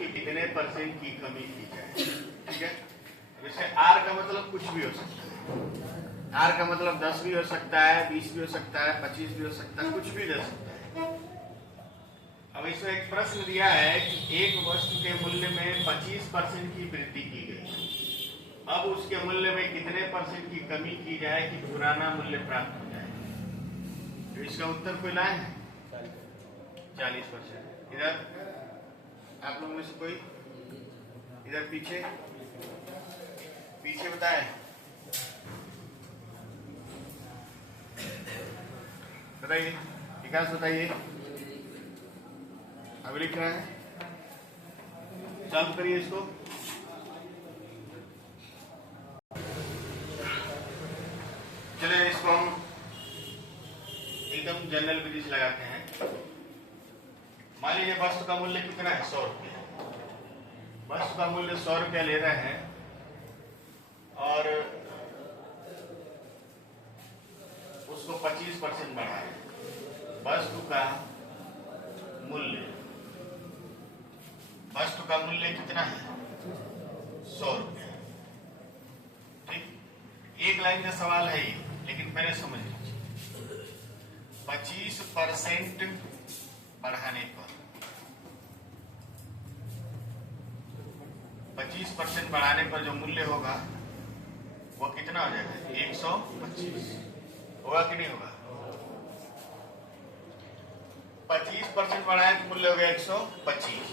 कि कितने परसेंट की कमी की जाए। ठीक है, वैसे आर का मतलब कुछ भी हो सकता है। आर का मतलब 10 भी हो सकता है, 20 भी हो सकता है, 25 भी हो सकता है, कुछ भी दे सकता है। अब इसमें एक प्रश्न दिया है कि एक वस्तु के मूल्य में 25% की वृद्धि की गई, अब उसके मूल्य में कितने परसेंट की कमी की जाए कि पुराना मूल्य प्राप्त हो जाए। तो इसका उत्तर कोई लाए है 40%। इधर आप लोगों में से कोई, इधर पीछे पीछे बताए, बताइए विकास, बताइए। अब लिख रहा है, चालू करिए इसको। चलिए इसको हम एकदम जनरल विधि से लगाते हैं। मान लीजिए वस्तु का मूल्य कितना है, 100 रुपया। वस्तु का मूल्य 100 रुपया ले रहे हैं और उसको 25% बढ़ाए। वस्तु का मूल्य, वस्तु का मूल्य कितना है, 100 रुपया। ठीक, एक लाइन का सवाल है ये, लेकिन पहले समझ लीजिए। 25% बढ़ाने पर, 25% बढ़ाने पर जो मूल्य होगा वो कितना हो जाएगा, 125 होगा कि नहीं होगा। 25% बढ़ाए तो मूल्य हो गया 125।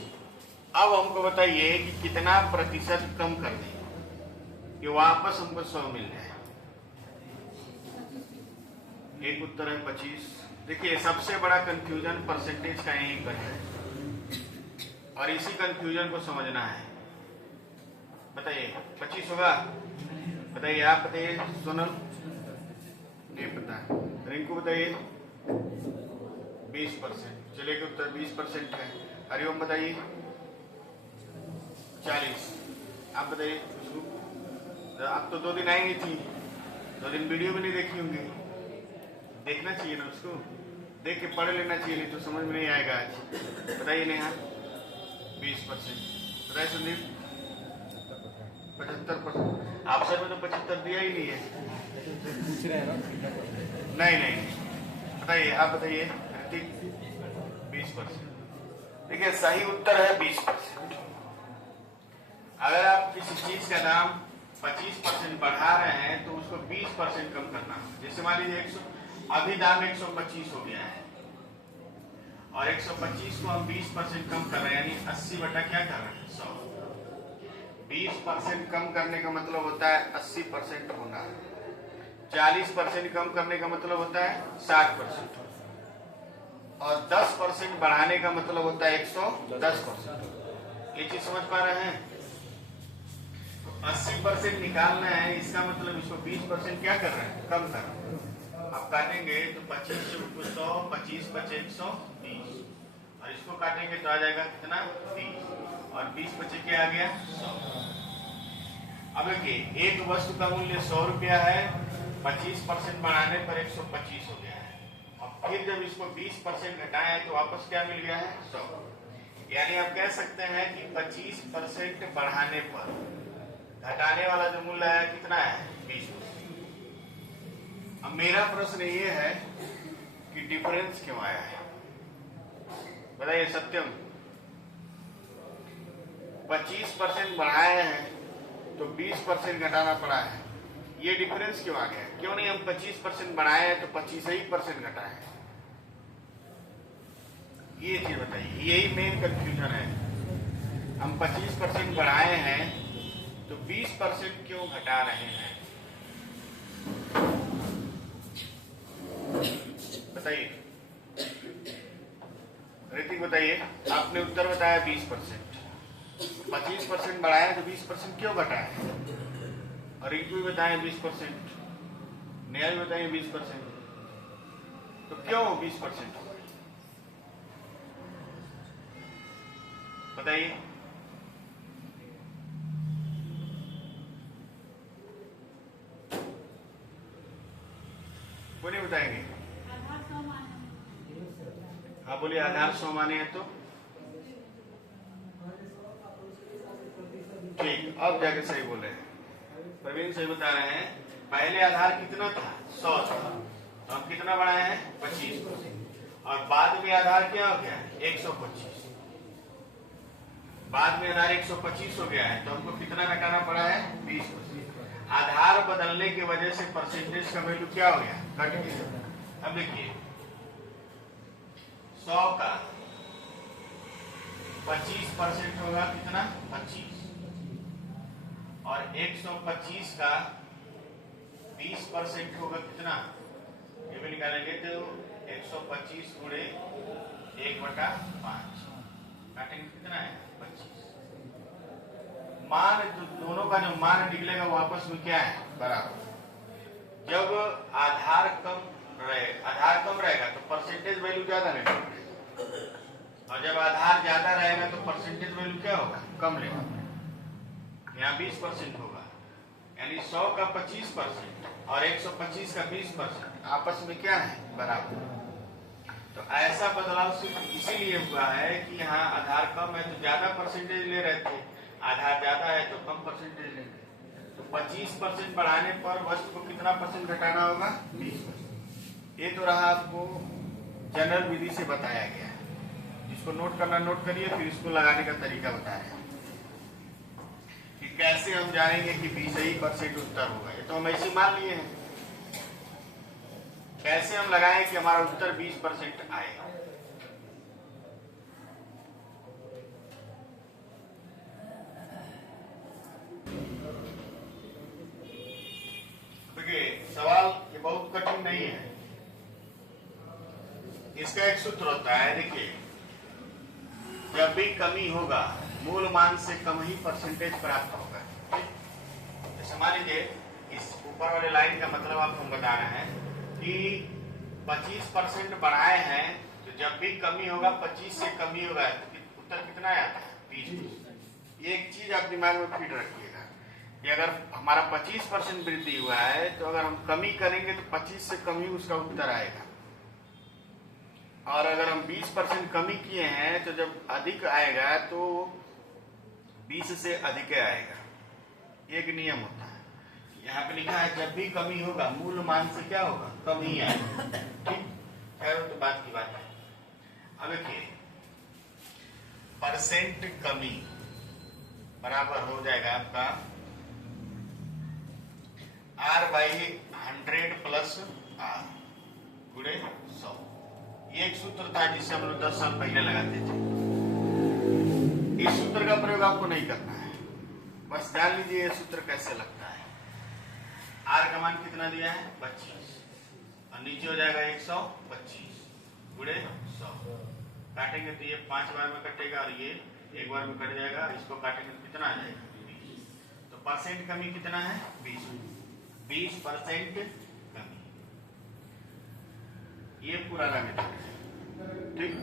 अब हमको बताइए कि कितना प्रतिशत कम कर दें कि वापस हमको 100 मिल जाए। एक उत्तर है 25। देखिए सबसे बड़ा कंफ्यूजन परसेंटेज का यहीं पर है और इसी कंफ्यूजन को समझना है। बताइए 25 होगा, बताइए आप, बताइए सोनल, नहीं पता, रिंकू बताइए 20%। चलिए उत्तर 20% है। हरिओम बताइए 40। आप बताइए खुशबू, आप तो 2 दिन आई नहीं थी, 2 दिन वीडियो भी नहीं देखी होंगी। देखना चाहिए ना उसको, देख के पढ़ लेना चाहिए, नहीं तो समझ में नहीं आएगा आज। बताइए नेहा 20%। बताइए संदीप 75%। आप सर में तो 75 दिया ही नहीं है। नहीं नहीं, बताइए आप, बताइए ऋतिक 20%। देखिए सही उत्तर है 20%। अगर आप किसी चीज का दाम 25% बढ़ा रहे हैं तो उसको 20% कम करना। जैसे मान लीजिए 100, अभी दाम 125 हो गया है और 125 को हम 20% कम कर रहे हैं, यानी 80 बटा क्या कर रहे हैं, 100। 20% कम करने का मतलब होता है 80% होना। 40% कम करने का मतलब होता है 60%, और 10% बढ़ाने का मतलब होता है 110%। ये चीज समझ पा रहे हैं। 80% निकालना है, इसका मतलब इसको 20% क्या कर रहे हैं, कम कर रहे हैं। आप काटेंगे तो 25 से 100, 25 बचे 120, और इसको काटेंगे तो आ जाएगा कितना, 20, और 20 बचे क्या आ गया, 100। अब देखिए एक वस्तु का मूल्य 100 रुपया है, 25% बढ़ाने पर 125 हो गया है। अब फिर जब इसको 20% घटाएं तो वापस क्या मिल गया है, 100। यानी आप कह सकते हैं कि 25% बढ़ाने पर घटाने वाला जो मूल्य है कितना है, 20%। अब मेरा प्रश्न ये है कि डिफरेंस क्यों आया है, बताइए सत्यम। 25% बढ़ाए हैं तो 20% घटाना पड़ा है, ये डिफरेंस क्यों आ गया, क्यों नहीं हम 25% बढ़ाए हैं तो 25% घटाए हैं। ये चीज बताइए, यही मेन कंफ्यूजन है। हम 25% बढ़ाए हैं तो 20% क्यों घटा रहे हैं, बताइए ऋतिक, बताइए। आपने उत्तर बताया 20%, 25% बढ़ाया तो 20% क्यों घटाया, और रिंकू भी बताए 20%, नेहा भी बताइए 20%, तो क्यों 20% हो गए, बताइए। वो नहीं बताएंगे, हाँ बोलिए। आधार 100 माने हैं तो अब जाके सही बोले प्रवीण, सही बता रहे हैं। पहले आधार कितना था? 100 था, तो हम कितना बढ़ाए हैं? 25%। और बाद में आधार क्या हो गया? 125। बाद में आधार 125 हो गया है, तो हमको कितना घटाना पड़ा है? 20%। आधार बदलने की वजह से परसेंटेज का वैल्यू क्या हो गया? घट गया। अब देखिए 100 का 25% होगा कितना? 25। और 125 का 20% होगा कितना? ये भी निकालेंगे तो 125 गुणे 1/5 काटेंगे कितना है? 25। मान दोनों का जो मान निकलेगा वो आपस में क्या है? बराबर। जब आधार कम रहेगा तो परसेंटेज वैल्यू ज्यादा लेगा, और जब आधार ज्यादा रहेगा तो परसेंटेज वैल्यू क्या होगा? कम लेगा। यहाँ 20% होगा, यानी 100 का 25% और 125 का 20% आपस में क्या है? बराबर। तो ऐसा बदलाव सिर्फ इसीलिए हुआ है कि यहाँ आधार कम है तो ज्यादा परसेंटेज ले रहे थे, आधार ज्यादा है तो कम परसेंटेज लेंगे। तो 25% बढ़ाने पर वस्तु को कितना परसेंट घटाना होगा? 20%। ये तो रहा आपको जनरल विधि से बताया गया है। जिसको नोट करना नोट करिए, फिर इसको लगाने का तरीका बताया कि कैसे हम जानेंगे कि 20% उत्तर होगा। ये तो हम ऐसे मान लिए हैं। कैसे हम लगाएं कि हमारा उत्तर 20% आएगा? देखिए सवाल ये बहुत कठिन नहीं है। इसका एक सूत्र होता है, देखिए जब भी कमी होगा मूल मान से कम ही परसेंटेज प्राप्त होगा। जैसे मान लीजिए इस ऊपर वाले लाइन का मतलब आपको हम बता रहे हैं कि 25% बढ़ाए हैं, तो जब भी कमी होगा 25 से कमी होगा तो उत्तर कितना आता है? 20%। ये एक चीज आप दिमाग में फिट रखिएगा कि अगर हमारा 25% वृद्धि हुआ है तो अगर हम कमी करेंगे तो 25 से कम ही उसका उत्तर आएगा, और अगर हम 20% कमी किए हैं तो जब अधिक आएगा तो 20 से अधिक आएगा। एक नियम होता है, यहाँ पे लिखा है जब भी कमी होगा मूल मान से क्या होगा? कम ही आएगा। ठीक, खैर तो बात की बात है। अब देखिए परसेंट कमी बराबर हो जाएगा आपका R/100 प्लस R गुणे 100। ये एक सूत्र था जिससे हम लोग 10 साल पहले लगाते थे। इस सूत्र का प्रयोग आपको नहीं करना है, बस जान लीजिए ये सूत्र कैसे लगता है। R का मान कितना दिया है? 25, और नीचे हो जाएगा 125 गुणे 100। काटेंगे तो ये 5 बार में कटेगा और ये 1 बार में कट जाएगा। इसको काटेंगे तो कितना आ जाएगा? 20। तो परसेंट कमी कितना है? 20% कमी। ये पुराना मेथड है। ठीक,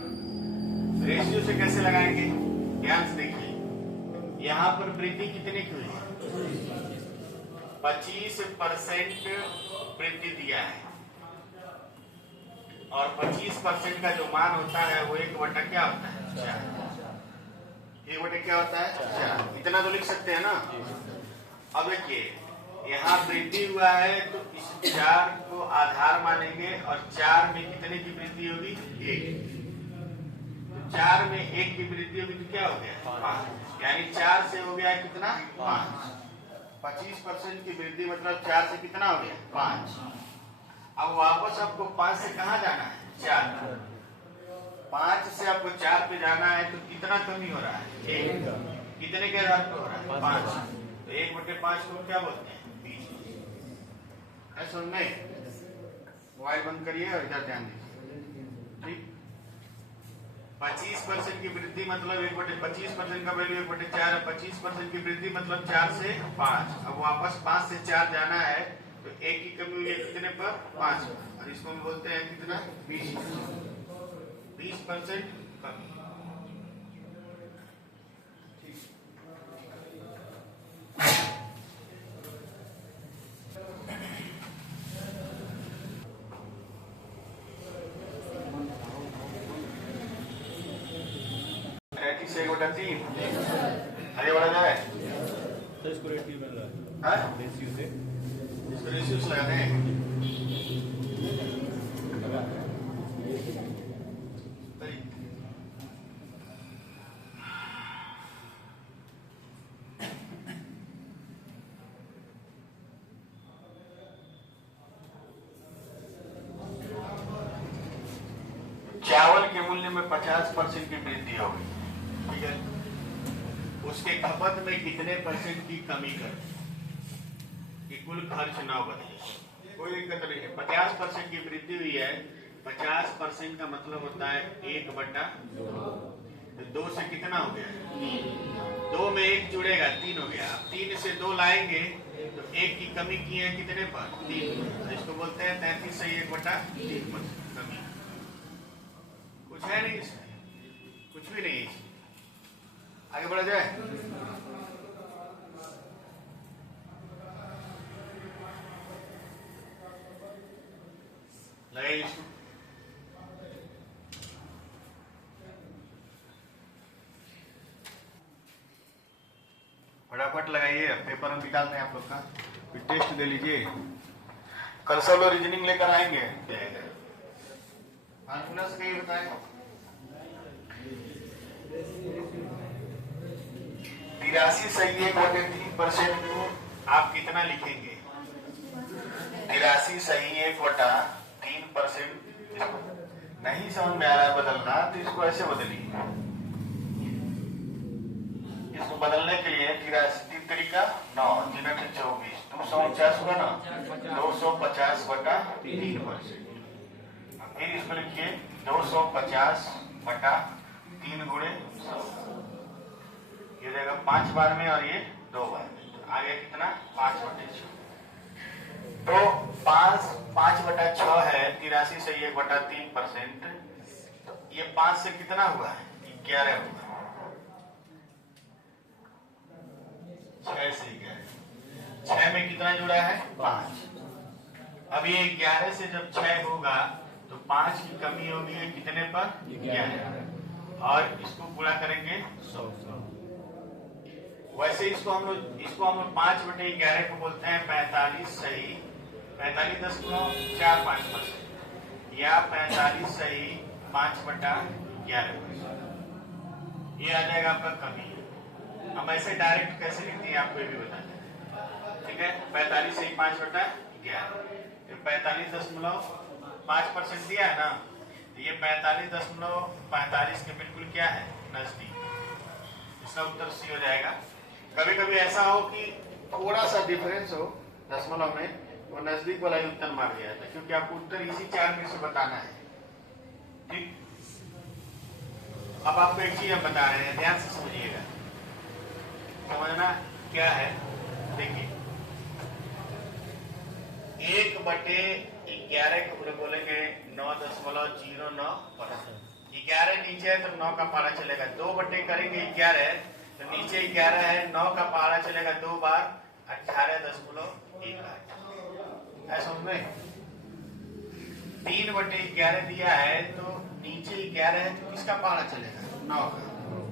रेशियो से कैसे लगाएंगे? ध्यान से देखिए, यहाँ पर वृद्धि कितने की हुई? 25% वृद्धि दिया है, और 25% का जो मान होता है वो 1/4 क्या होता है? 4। 1/4 क्या होता है? 4। इतना तो लिख सकते हैं ना। अब देखिए यहाँ वृद्धि हुआ है तो इस 4 को आधार मानेंगे, और 4 में कितने की वृद्धि होगी? 1। तो 4 में 1 की वृद्धि होगी तो क्या हो गया? 5। यानी 4 से हो गया कितना? 5। 25% की वृद्धि मतलब 4 से कितना हो गया? 5। अब वापस आपको 5 से कहाँ जाना है? 4। 5 से आपको 4 पे जाना है तो कितना कमी हो रहा है? 1। कितने के आधार पे हो रहा है? 5। तो 1/5 को क्या बोलते हैं? 20। ऐसा नहीं, मोबाइल बंद करिए और इधर ध्यान दीजिए। ठीक, 25% की वृद्धि मतलब 1/25% का वैल्यू 1/4 है। 25% की वृद्धि मतलब 4 से 5। अब वापस 5 से 4 जाना है तो 1 की कमी हुई है कितने पर? 5। और इसको हम बोलते हैं कितना? 20% कमी। से 1/3 आगे बढ़ा जाए तो इसको रेशियो में लगा हाँ रेशियो से इसको रेशियो से लगाते हैं लगा चावल के मूल्य में 50% की वृद्धि होगी, ठीक है। उसके खपत में कितने परसेंट की कमी कर कि कुल खर्च ना बदले, कोई दिक्कत नहीं है। 50% की वृद्धि हुई है, 50% का मतलब होता है 1/2। तो 2 से कितना हो गया? 2 में 1 जुड़ेगा 3 हो गया। अब 3 से 2 लाएंगे तो 1 की कमी की है कितने पर? 3। इसको बोलते हैं 33 से 1/3% कमी। कुछ है नहीं इसमें, कुछ भी नहीं। आगे बढ़ा जाए। लगाइए इसको। फटाफट लगाइए, पेपर हम निकाल दें आप लोग का, फिर टेस्ट दे लीजिए। कल सब लोग रीजनिंग लेकर आएंगे। कॉन्फिडेंस का ये बताएं। 83 सही 1/3% को आप कितना लिखेंगे? 83 सही 1/3%। नहीं समझ में आ रहा है बदलना, तो इसको ऐसे बदलिए। इसको बदलने के लिए 83 तरीका 9 3 24 249 होगा ना, 250/3%। फिर इसको लिखिए 250/3 गुणे 100। ये रहेगा 5 बार में और ये 2 बार में। आ गया कितना? 5/6। तो 5/6 है 83 से 1/3%। तो ये 5 से कितना हुआ है? 11 हुआ। 6 से 11, 6 में कितना जुड़ा है? 5। अब ये 11 से जब 6 होगा तो 5 की कमी होगी कितने पर? 11। और इसको पूरा करेंगे 100। वैसे इसको हम लोग 5/11 को बोलते हैं 45 सही 45.45% या 45 सही 5/11%। ये आ जाएगा आपका कमी। हम ऐसे डायरेक्ट कैसे लिखते हैं आपको ये भी बता दें, ठीक है। 45 सही 5/11, 45.5% दिया है ना, तो ये 45.45 के बिल्कुल क्या है? नजदीक। इसका उत्तर सी हो जाएगा। कभी कभी ऐसा हो कि थोड़ा सा डिफरेंस हो दशमलव में, वो नजदीक वाला ही उत्तर मार गया था, क्योंकि आपको उत्तर इसी 4 में से बताना है, ठीक। अब आपको एक चीज हम बता रहे हैं, ध्यान से समझिएगा। समझना क्या है? देखिए 1/11 को बोलेंगे 9.09%। 11 नीचे है तो 9 का पहाड़ा चलेगा। 2 बटे करेंगे 11 तो नीचे 11 है, 9 का पहाड़ा चलेगा 2 बार 18.18। ऐसा समझे? 3/11 दिया है तो नीचे 11 है तो किसका पहाड़ा चलेगा? 9 का।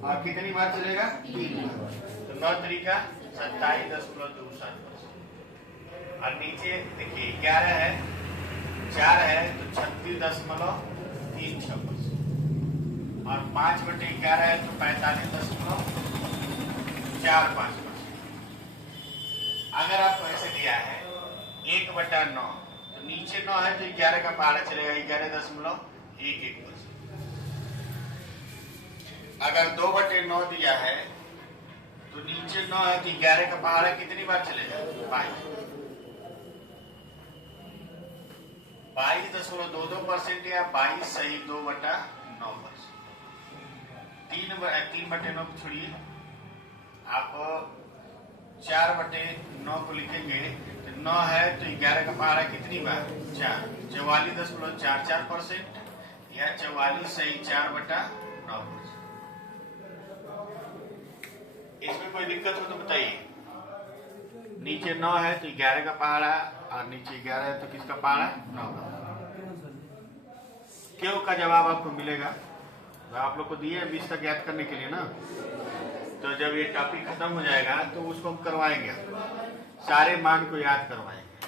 और कितनी बार चलेगा? 3 बार। तो 9 तरीका 27.27%। और नीचे देखिए 11 है, 4 है तो 36.36%। और 5/11 है तो 45.45%। अगर आपको ऐसे दिया है 1/9 तो नीचे 9 है तो 11 का पहाड़ा चलेगा 11.11%। अगर 2/9 दिया है तो नीचे 9 है तो 11 का पहाड़ा कितनी बार चलेगा? 22.22% या 22 सही 2/9%। 3/9 को छोड़िए, आप 4/9 को लिखेंगे तो 9 है तो 11 का पहाड़ा कितनी बार? 4। 44.44% या 44 सही 4/9%। इसमें कोई दिक्कत हो तो बताइए। नीचे 9 है तो 11 का पहाड़ा और नीचे 11 है तो किसका पहाड़ा? 9 का। क्यों का जवाब आपको मिलेगा, तो आप लोग को दिए 20 तक याद करने के लिए ना, तो जब ये टॉपिक खत्म हो जाएगा तो उसको हम करवाएंगे, सारे मान को याद करवाएंगे।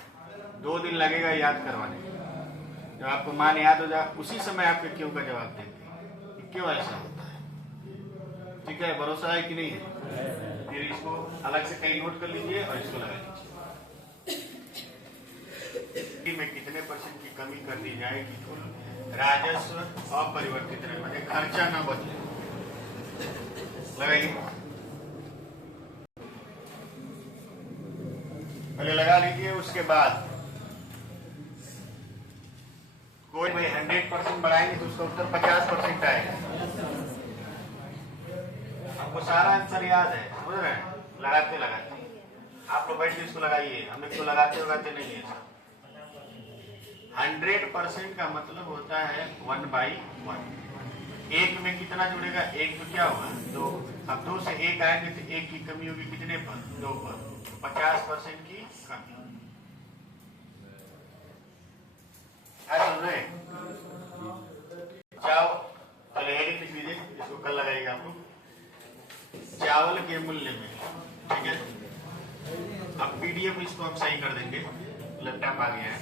2 दिन लगेगा याद करवाने में। जब आपको मान याद हो जाए उसी समय आपके क्यों का जवाब देंगे कि क्यों ऐसा होता है। ठीक है, भरोसा है कि नहीं है? फिर इसको अलग से कहीं नोट कर लीजिए और इसको लगा लीजिए में कितने % की कमी कर दी जाएगी तो राजस्व अपरिवर्तित रहे, मतलब खर्चा न बदले। लगाइए, पहले लगा लीजिए। उसके बाद कोई भाई 100% बढ़ाएंगे तो उसका उत्तर 50% आएगा। आपको सारा आंसर याद है, समझ रहे हैं? लगाते लगाते आप लोग बैठ के इसको लगाइए, हम इसको लगाते नहीं है। 100% का मतलब होता है 1/1। एक में कितना जुड़ेगा? एक में क्या होगा? 2। अब 2 से 1 आएंगे तो 1 की कमी होगी कितने पर? 2 पर। 50% की कमी। समझ रहे? पहले हेडिंग लिख लीजिए, इसको कल लगाइएगा आप लोग। चावल के मूल्य में, ठीक है। अब PDF इसको हम सही कर देंगे, लैपटॉप आ गया है।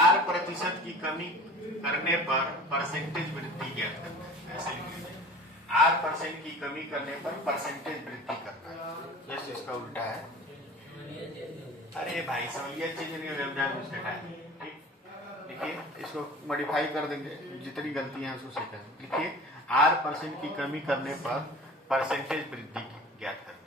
R% की कमी करने पर परसेंटेज वृद्धि ज्ञात करना है, ऐसे लिख लीजिए। R% की कमी करने पर परसेंटेज वृद्धि करना है, जैसे इसका उल्टा है। अरे भाई साहब ये चीज नहीं है, ठीक। देखिए इसको मॉडिफाई कर देंगे, जितनी गलतियां हैं उसको सही कर देंगे। देखिए R% की कमी करने पर परसेंटेज वृद्धि ज्ञात करना।